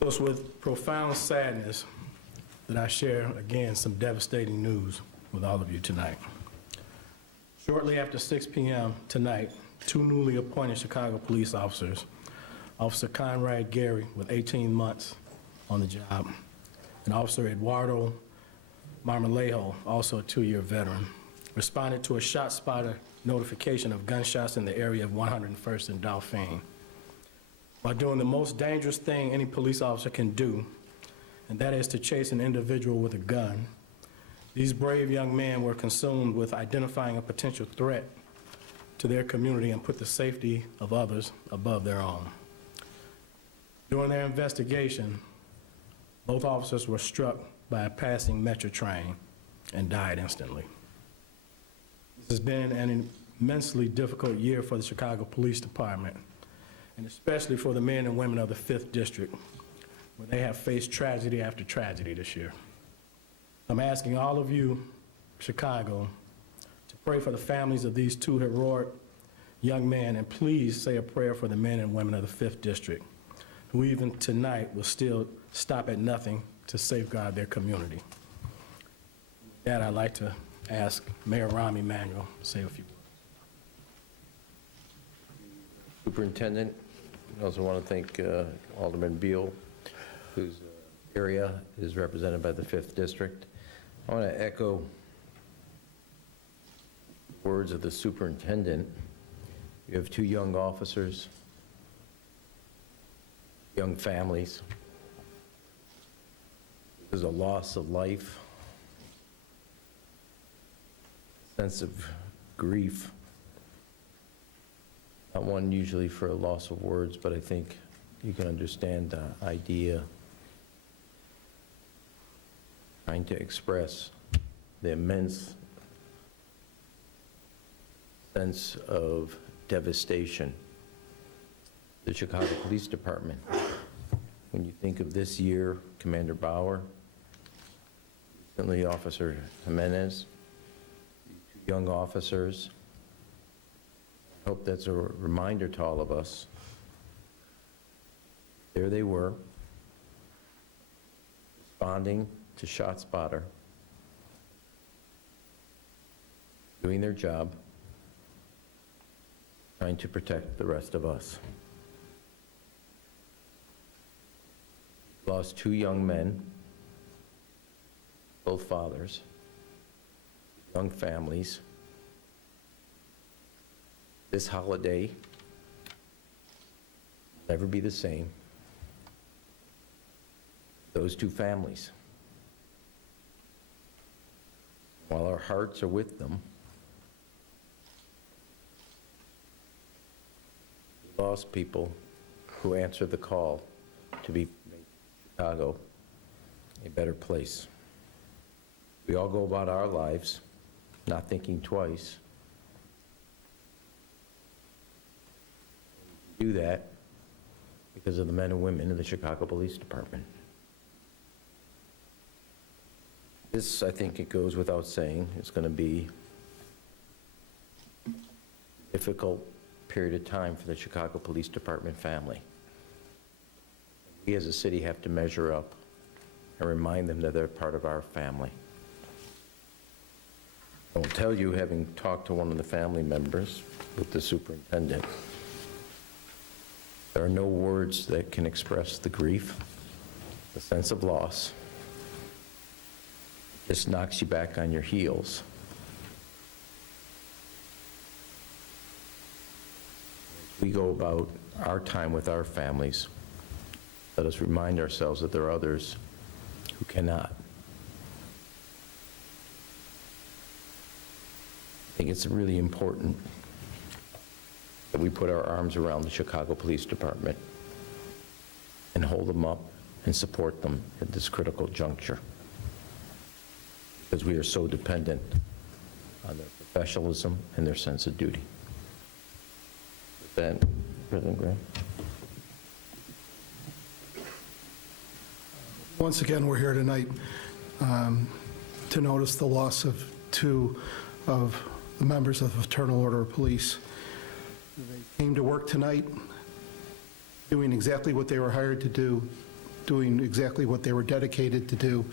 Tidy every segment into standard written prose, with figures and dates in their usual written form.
So it's with profound sadness that I share, again, some devastating news with all of you tonight. Shortly after 6 p.m. tonight, two newly appointed Chicago police officers, Officer Conrad Gary with 18 months on the job, and Officer Eduardo Marmolejo, also a 2-year veteran, responded to a shot spotter notification of gunshots in the area of 101st and Dauphine. While doing the most dangerous thing any police officer can do, and that is to chase an individual with a gun, these brave young men were consumed with identifying a potential threat to their community and put the safety of others above their own. During their investigation, both officers were struck by a passing metro train and died instantly. This has been an immensely difficult year for the Chicago Police Department, and especially for the men and women of the 5th District, where they have faced tragedy after tragedy this year. I'm asking all of you, Chicago, to pray for the families of these two heroic young men, and please say a prayer for the men and women of the 5th District, who even tonight will still stop at nothing to safeguard their community. With that, I'd like to ask Mayor Rahm Emanuel to say a few words. Superintendent, I also want to thank Alderman Beal, whose area is represented by the 5th District. I want to echo the words of the superintendent. You have two young officers, young families. There's a loss of life, sense of grief. Not one usually for a loss of words, but I think you can understand the idea. Trying to express the immense sense of devastation. The Chicago Police Department. When you think of this year, Commander Bauer, recently Officer Jimenez, two young officers, I hope that's a reminder to all of us. There they were, responding to ShotSpotter, doing their job, trying to protect the rest of us. Lost two young men, both fathers, young families. This holiday will never be the same. Those two families. While our hearts are with them, we lost people who answered the call to make Chicago a better place. We all go about our lives not thinking twice. We do that because of the men and women in the Chicago Police Department. This, I think it goes without saying, is going to be a difficult period of time for the Chicago Police Department family. We as a city have to measure up and remind them that they're part of our family. I will tell you, having talked to one of the family members with the superintendent, there are no words that can express the grief, the sense of loss. It just knocks you back on your heels. As we go about our time with our families, let us remind ourselves that there are others who cannot. I think it's really important that we put our arms around the Chicago Police Department and hold them up and support them at this critical juncture, because we are so dependent on their professionalism and their sense of duty. With that, President Graham. Once again, we're here tonight to notice the loss of two of the members of the Fraternal Order of Police. They came to work tonight doing exactly what they were hired to do doing exactly what they were dedicated to do,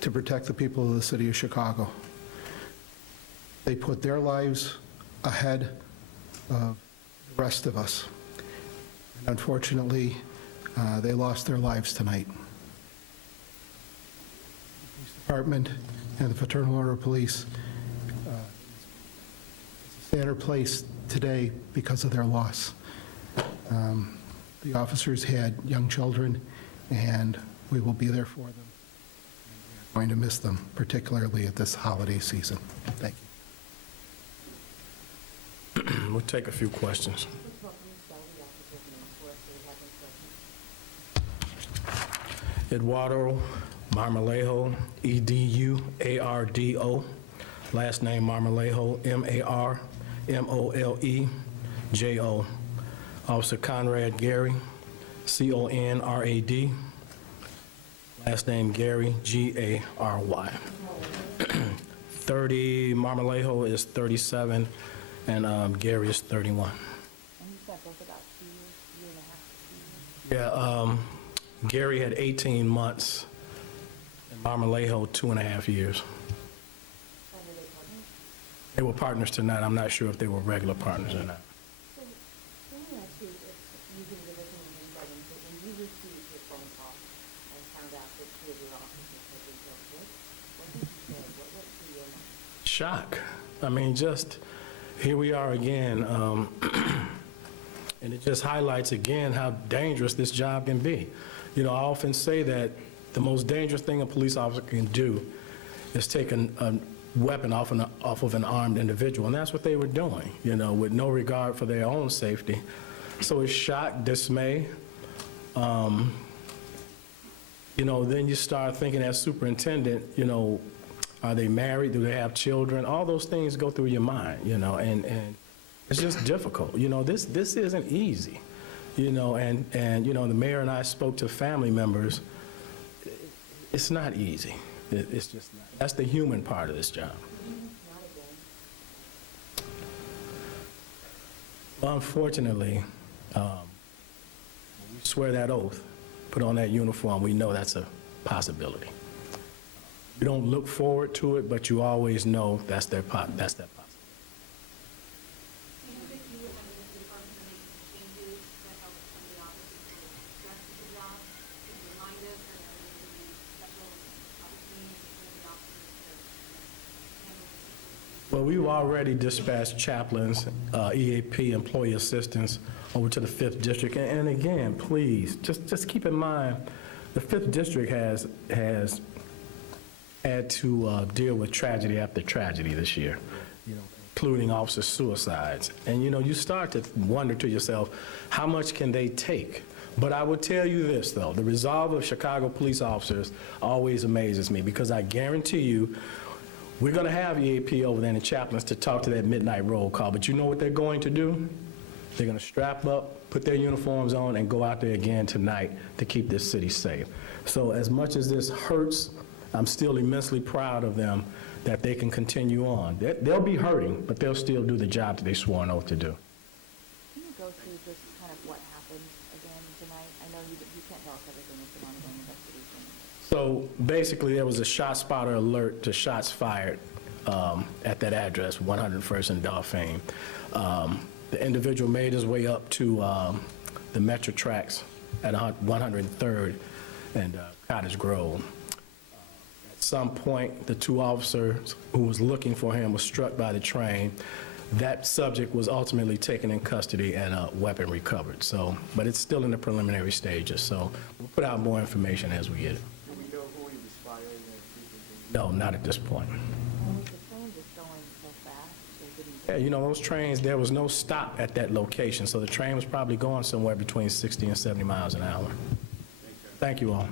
to protect the people of the city of Chicago. They put their lives ahead of the rest of us. And unfortunately, they lost their lives tonight. The police department and the Fraternal Order of Police is a sadder place today because of their loss. The officers had young children, and we will be there for them. We're going to miss them, particularly at this holiday season. Thank you. We'll take a few questions. Eduardo Marmolejo, Eduardo, last name Marmolejo, Marmolejo. Officer Conrad Gary, Conrad, last name Gary, Gary. 30, Marmolejo is 37, and Gary is 31. And you said both about 2 years, year and a half, 2 years? Yeah, Gary had 18 months, and Marmolejo 2.5 years. And were they partners? They were partners tonight. I'm not sure if they were regular partners or not. So, let me ask you, if you can give us an insight into when you received your phone call and found out that 2 of your officers had been killed, what did you say? What went through your mind? Shock. I mean, just, here we are again, and it just highlights again how dangerous this job can be. You know, I often say that the most dangerous thing a police officer can do is take a weapon off of an armed individual, and that's what they were doing, you know, with no regard for their own safety. So it's shock, dismay. You know, then you start thinking as superintendent, you know, are they married? Do they have children? All those things go through your mind, you know, and it's just difficult. You know, this isn't easy, you know, and you know, the mayor and I spoke to family members. It's not easy. It's just not. That's the human part of this job. Well, unfortunately, we swear that oath, put on that uniform, we know that's a possibility. You don't look forward to it, but you always know that's their possibility. Well, we've already dispatched chaplains, EAP, employee assistants, over to the 5th District. And again, please, just keep in mind, the 5th District has had to deal with tragedy after tragedy this year, you know, including officer suicides. And, you know, you start to wonder to yourself, how much can they take? But I will tell you this, though, the resolve of Chicago police officers always amazes me, because I guarantee you, we're going to have EAP over there in the chaplains to talk to that midnight roll call, but you know what they're going to do? They're going to strap up, put their uniforms on, and go out there again tonight to keep this city safe. So as much as this hurts, I'm still immensely proud of them that they can continue on. They'll be hurting, but they'll still do the job that they swore an oath to do. Can you go through just kind of what happened again tonight? I know you can't tell us everything. It's an ongoing investigation. So basically, there was a shot spotter alert to shots fired at that address, 101st and Dauphine. The individual made his way up to the Metro tracks at 103rd and Cottage Grove. At some point, the 2 officers who was looking for him was struck by the train. That subject was ultimately taken in custody and a weapon recovered. So, but it's still in the preliminary stages. So we'll put out more information as we get it. Do we know who he was firing at? No, not at this point. And was the train just going so fast? Or didn't Yeah, you know, those trains, there was no stop at that location, so the train was probably going somewhere between 60 and 70 miles an hour. Thank you all.